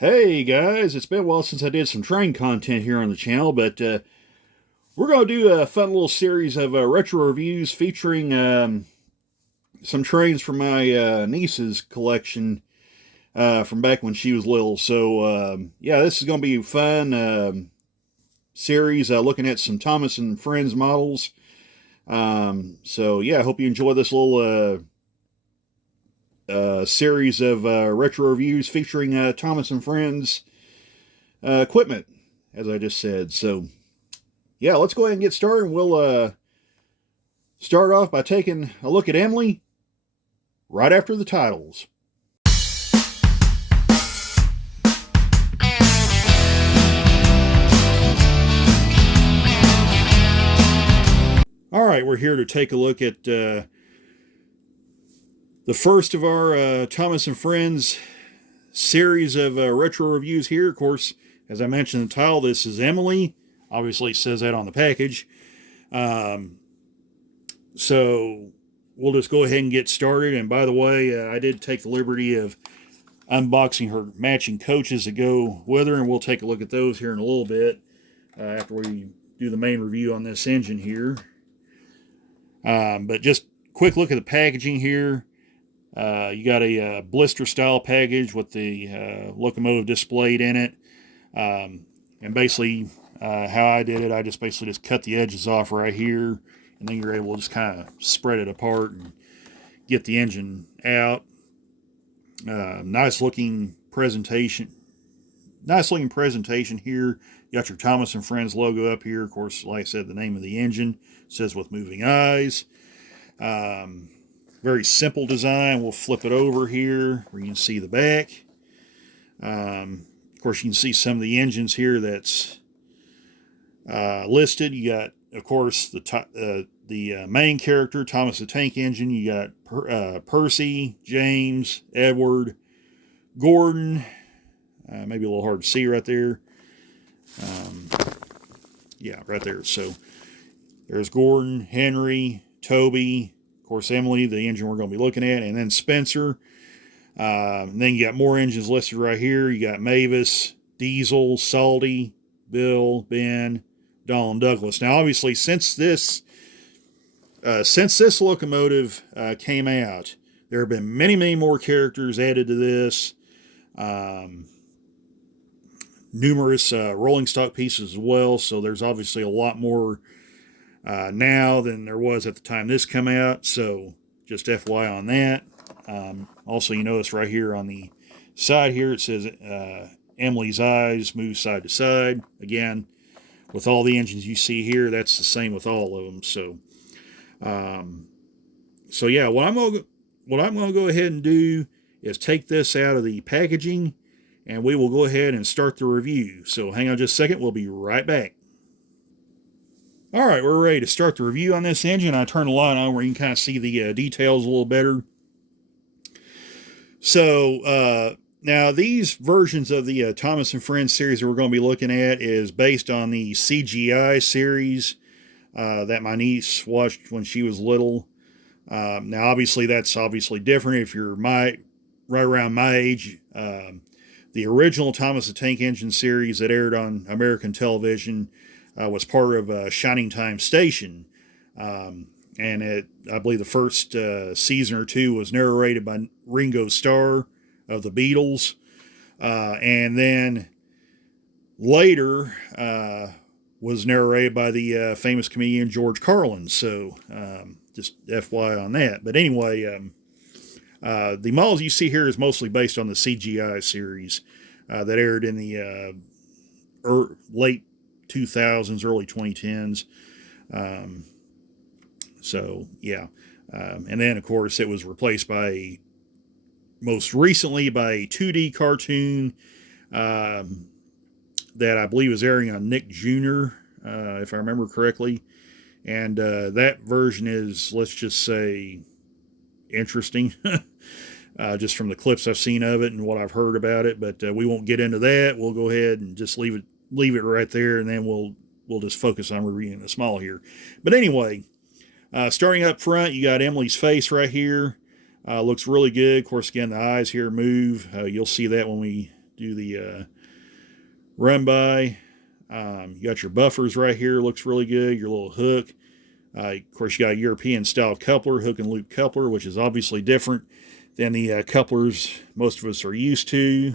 Hey guys, it's been a while since I did some train content here on the channel, but we're going to do a fun little series of retro reviews featuring some trains from my niece's collection from back when she was little. So, yeah, this is going to be a fun series looking at some Thomas and Friends models. So, yeah, I hope you enjoy this little series of retro reviews featuring Thomas and Friends equipment, as I just said. So, yeah, let's go ahead and get started. We'll start off by taking a look at Emily right after the titles. All right, we're here to take a look at the first of our Thomas and Friends series of retro reviews here. Of course, as I mentioned in the title, this is Emily. Obviously, it says that on the package. So we'll just go ahead and get started. And by the way, I did take the liberty of unboxing her matching coaches to go with her, and we'll take a look at those here in a little bit after we do the main review on this engine here. But just quick look at the packaging here. You got a blister style package with the locomotive displayed in it. And basically how I did it, I just basically cut the edges off right here, and then you're able to just kind of spread it apart and get the engine out. Nice looking presentation here. You got your Thomas and Friends logo up here. Of course, like I said, the name of the engine says with moving eyes. Very simple design. We'll flip it over here where you can see the back. Of course, you can see some of the engines here that's listed. You got, of course, the main character, Thomas the Tank Engine. You got Percy, James, Edward, Gordon. Maybe a little hard to see right there. Yeah, right there. So there's Gordon, Henry, Toby, of course, Emily, the engine we're going to be looking at, and then Spencer. And then you got more engines listed right here. You got Mavis, Diesel, Salty, Bill, Ben, Donald, and Douglas. Now, obviously, since this locomotive came out, there have been many, many more characters added to this. Numerous rolling stock pieces as well. So there's obviously a lot more now than there was at the time this come out. So just FYI on that. Also, you notice right here on the side here, it says Emily's eyes move side to side. Again, with all the engines you see here, that's the same with all of them. So yeah, what I'm gonna go ahead and do is take this out of the packaging, and we will go ahead and start the review. So hang on just a second. We'll be right back. All right, we're ready to start the review on this engine. I turn the light on where you can kind of see the details a little better. So now these versions of the Thomas and Friends series that we're going to be looking at is based on the CGI series that my niece watched when she was little. Now, obviously, that's obviously different if you're right around my age. The original Thomas the Tank Engine series that aired on American television was part of Shining Time Station. And I believe the first season or two was narrated by Ringo Starr of the Beatles. And then later was narrated by the famous comedian George Carlin. So just FYI on that. But anyway, the models you see here is mostly based on the CGI series that aired in the late 2000s, early 2010s. So, yeah. And then, of course, it was replaced most recently by a 2D cartoon that I believe is airing on Nick Jr., if I remember correctly. And that version is, let's just say, interesting, just from the clips I've seen of it and what I've heard about it. But we won't get into that. We'll go ahead and just leave it right there, and then we'll just focus on reviewing the small here. But anyway, starting up front, you got Emily's face right here. Looks really good. Of course, again, the eyes here move. You'll see that when we do the run by. You got your buffers right here, looks really good. Your little hook. Of course, you got a European style coupler, hook and loop coupler, which is obviously different than the couplers most of us are used to.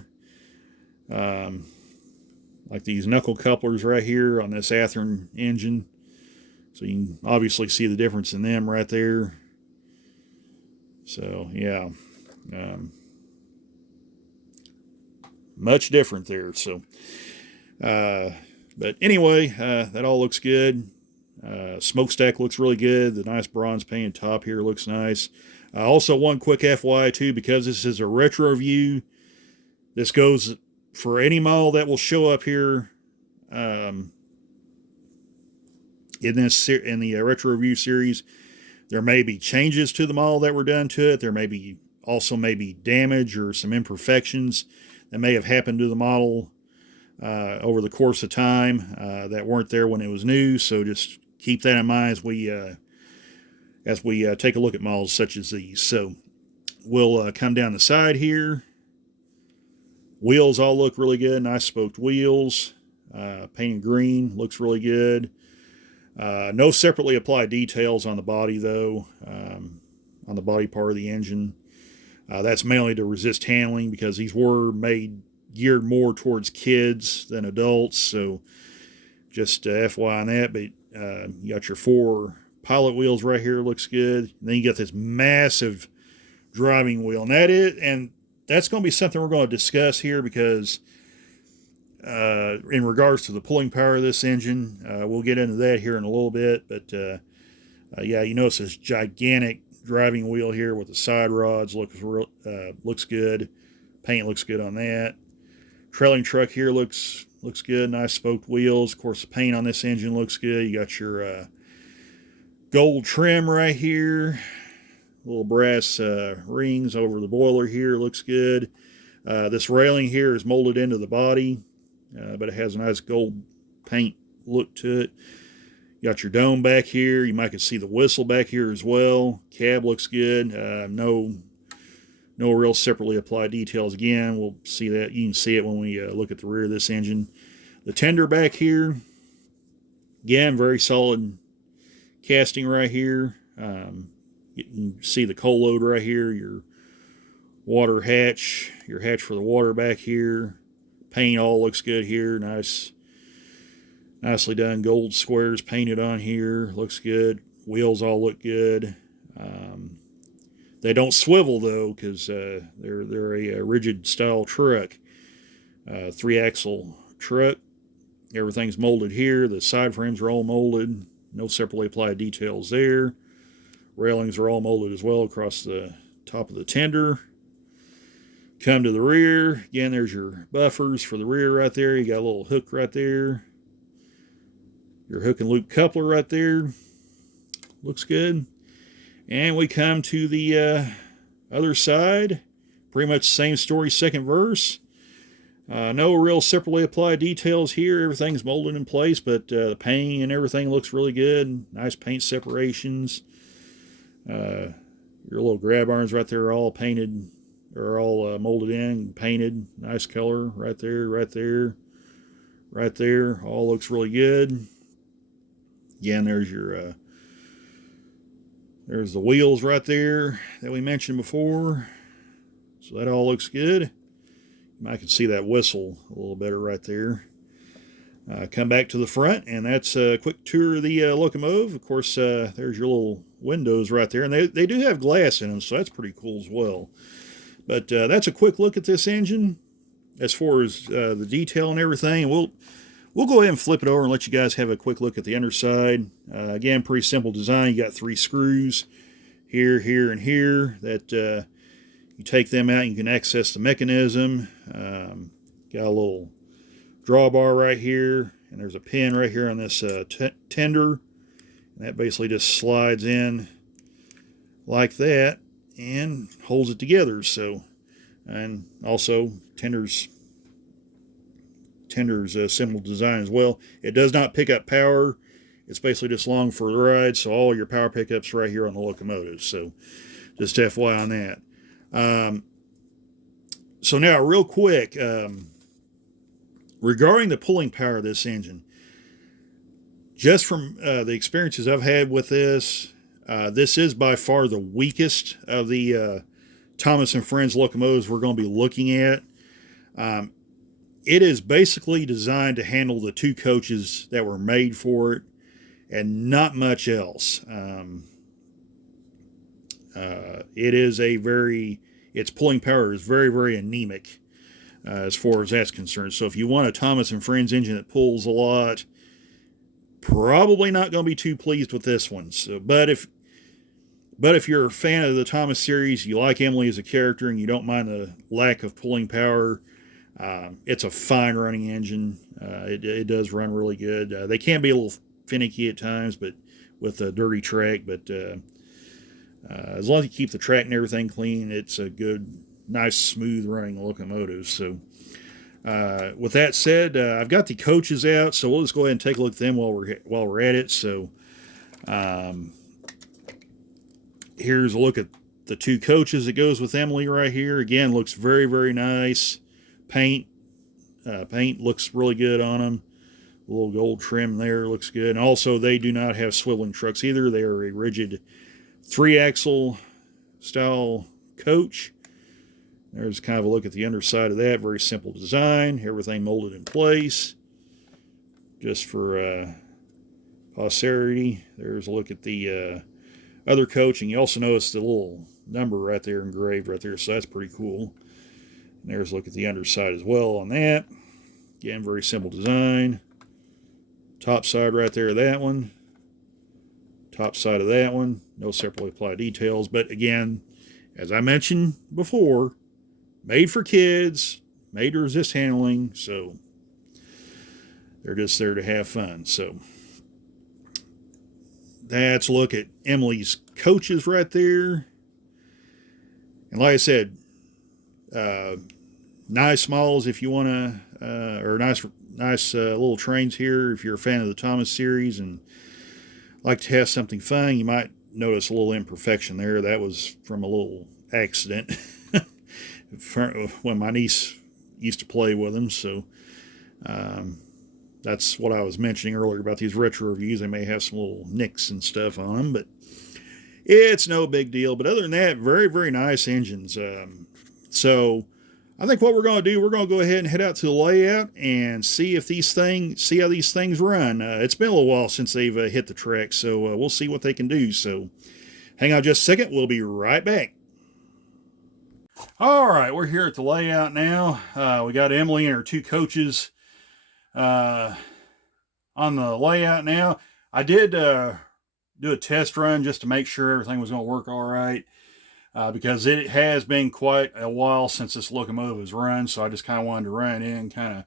Like these knuckle couplers right here on this Athearn engine. So you can obviously see the difference in them right there. So, yeah. Much different there. So, but anyway, that all looks good. Smokestack looks really good. The nice bronze painted top here looks nice. Also, one quick FYI too, because this is a retro view, this goes for any model that will show up here in the retro review series. There may be changes to the model that were done to it. There may be also maybe damage or some imperfections that may have happened to the model over the course of time that weren't there when it was new. So just keep that in mind as we take a look at models such as these. So we'll come down the side here. Wheels all look really good. Nice spoked wheels. Painted green. Looks really good. No separately applied details on the body, though. On the body part of the engine. That's mainly to resist handling, because these were geared more towards kids than adults. So just FYI on that. But you got your 4 pilot wheels right here. Looks good. And then you got this massive driving wheel. And that's going to be something we're going to discuss here, because in regards to the pulling power of this engine, we'll get into that here in a little bit. But yeah, you notice this gigantic driving wheel here with the side rods. Looks good. Paint looks good on that. Trailing truck here looks good. Nice spoked wheels. Of course, the paint on this engine looks good. You got your gold trim right here. Little brass rings over the boiler here. Looks good. This railing here is molded into the body, but it has a nice gold paint look to it. You got your dome back here. You might can see the whistle back here as well. Cab looks good. No real separately applied details. Again, we'll see that. You can see it when we look at the rear of this engine. The tender back here, again, very solid casting right here. You can see the coal load right here, your water hatch, your hatch for the water back here. Paint all looks good here. Nicely done. Gold squares painted on here. Looks good. Wheels all look good. They don't swivel though, because they're a rigid style truck. 3-axle truck. Everything's molded here. The side frames are all molded. No separately applied details there. Railings are all molded as well across the top of the tender. Come to the rear. Again, there's your buffers for the rear right there. You got a little hook right there. Your hook and loop coupler right there. Looks good. And we come to the other side. Pretty much the same story, second verse. No real separately applied details here. Everything's molded in place, but the paint and everything looks really good. Nice paint separations. Your little grab irons right there are all painted, or all molded in and painted. Nice color right there, right there, right there. All looks really good. Again, there's your there's the wheels right there that we mentioned before. So that all looks good. I can see that whistle a little better right there. Come back to the front, and that's a quick tour of the locomotive. Of course, there's your little windows right there, and they do have glass in them, so that's pretty cool as well. But that's a quick look at this engine as far as the detail and everything. We'll go ahead and flip it over and let you guys have a quick look at the underside. Again, pretty simple design. You got 3 screws here, here, and here that you take them out and you can access the mechanism. Got a little drawbar right here, and there's a pin right here on this tender. And that basically just slides in like that and holds it together. So, and also tender's simple design as well. It does not pick up power. It's basically just long for the ride, so all your power pickups right here on the locomotive. So just FYI on that. So now real quick, regarding the pulling power of this engine, just from the experiences I've had with this, this is by far the weakest of the Thomas and Friends locomotives we're going to be looking at. It is basically designed to handle the two coaches that were made for it and not much else. Its pulling power is very, very anemic as far as that's concerned. So if you want a Thomas and Friends engine that pulls a lot, probably not going to be too pleased with this one. So, but if you're a fan of the Thomas series, you like Emily as a character, and you don't mind the lack of pulling power, it's a fine running engine. It does run really good. They can be a little finicky at times, but with a dirty track. But as long as you keep the track and everything clean, it's a good, nice, smooth running locomotive. So with that said, I've got the coaches out, so we'll just go ahead and take a look at them while we're at it. So here's a look at the two coaches that goes with Emily right here. Again, looks very, very nice. Paint looks really good on them. A little gold trim there looks good. And also, they do not have swiveling trucks either. They are a rigid 3-axle style coach. There's kind of a look at the underside of that. Very simple design. Everything molded in place. Just for posterity. There's a look at the other coach. And you also notice the little number right there engraved right there. So that's pretty cool. And there's a look at the underside as well on that. Again, very simple design. Top side right there of that one. Top side of that one. No separately applied details. But again, as I mentioned before, made for kids, made to resist handling. So they're just there to have fun. So that's a look at Emily's coaches right there. And like I said, nice models if you want to, or nice little trains here if you're a fan of the Thomas series and like to have something fun. You might notice a little imperfection there. That was from a little accident when my niece used to play with them. So that's what I was mentioning earlier about these retro reviews. They may have some little nicks and stuff on them, but it's no big deal. But other than that, very, very nice engines. So I think what we're going to do, we're going to go ahead and head out to the layout and see how these things run. It's been a little while since they've hit the track, so we'll see what they can do. So hang on just a second. We'll be right back. All right, we're here at the layout now. We got Emily and her two coaches on the layout now. I did do a test run just to make sure everything was going to work all right. Because it has been quite a while since this locomotive was run, so I just kind of wanted to run it in, kind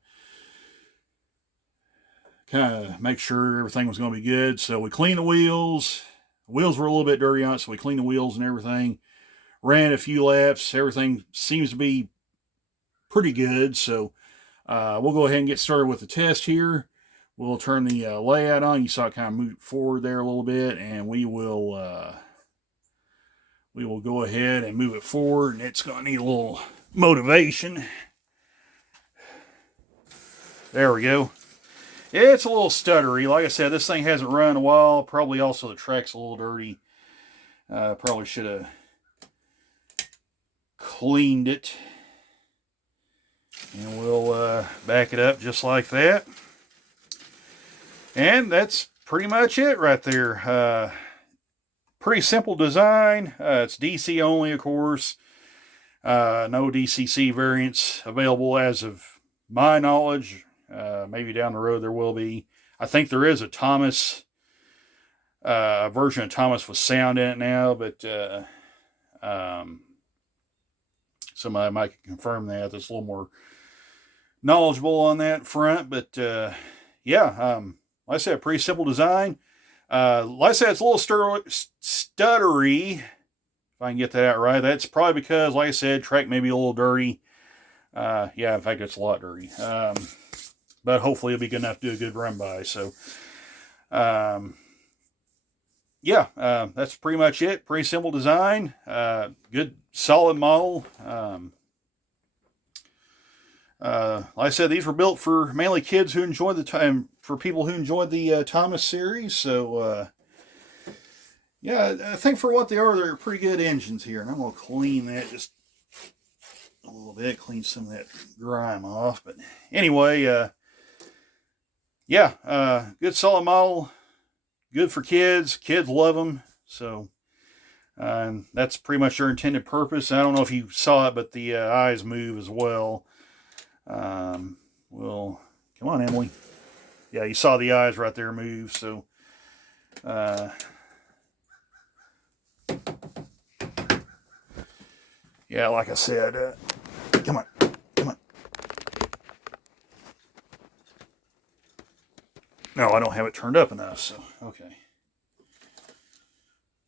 of make sure everything was going to be good. So we cleaned the wheels. The wheels were a little bit dirty on it, so we cleaned the wheels and everything. Ran a few laps. Everything seems to be pretty good, so we'll go ahead and get started with the test here. We'll turn the layout on. You saw it kind of move forward there a little bit, and we will go ahead and move it forward, and it's going to need a little motivation. There we go. It's a little stuttery. Like I said, this thing hasn't run in a while. Probably also the track's a little dirty. Probably should have cleaned it. And we'll back it up just like that. And that's pretty much it right there. Pretty simple design. It's DC only, of course. No DCC variants available as of my knowledge. Maybe down the road there will be. I think there is a Thomas, a version of Thomas with sound in it now, but somebody might confirm that. That's a little more knowledgeable on that front. But yeah, like I said, pretty simple design. Like I said, it's a little stuttery, if I can get that out right. That's probably because, like I said, track may be a little dirty. Yeah, in fact, it's a lot dirty. But hopefully it'll be good enough to do a good run by. So, yeah, that's pretty much it. Pretty simple design. Good, solid model. Like I said, these were built for mainly kids who enjoy the time, for people who enjoyed the Thomas series. So, yeah, I think for what they are, they're pretty good engines here. And I'm going to clean that just a little bit, clean some of that grime off. But anyway, yeah, good solid model, good for kids. Kids love them. So, that's pretty much their intended purpose. I don't know if you saw it, but the eyes move as well. Well, come on, Emily. Yeah, you saw the eyes right there move. So, yeah, like I said, come on, come on. No, I don't have it turned up enough, so, okay.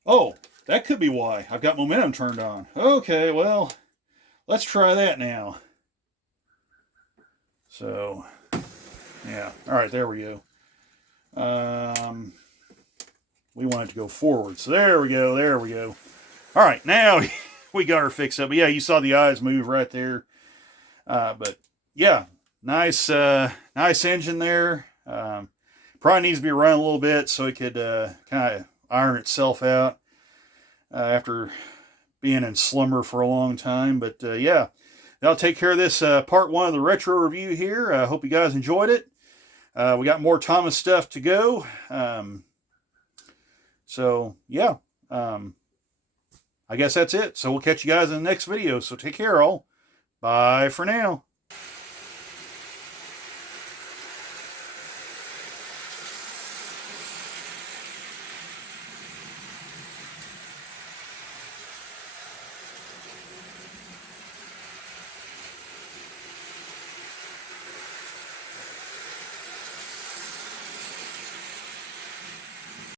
Oh, that could be why. I've got momentum turned on. Okay, well, let's try that now. So, yeah. All right, there we go. We want it to go forward. So there we go, there we go. All right, now we got her fixed up. But yeah, you saw the eyes move right there. But yeah, nice engine there. Probably needs to be run a little bit so it could kind of iron itself out after being in slumber for a long time. But yeah, that'll take care of this part one of the retro review here. I hope you guys enjoyed it. We got more Thomas stuff to go. So yeah, I guess that's it. So we'll catch you guys in the next video. So take care all. Bye for now.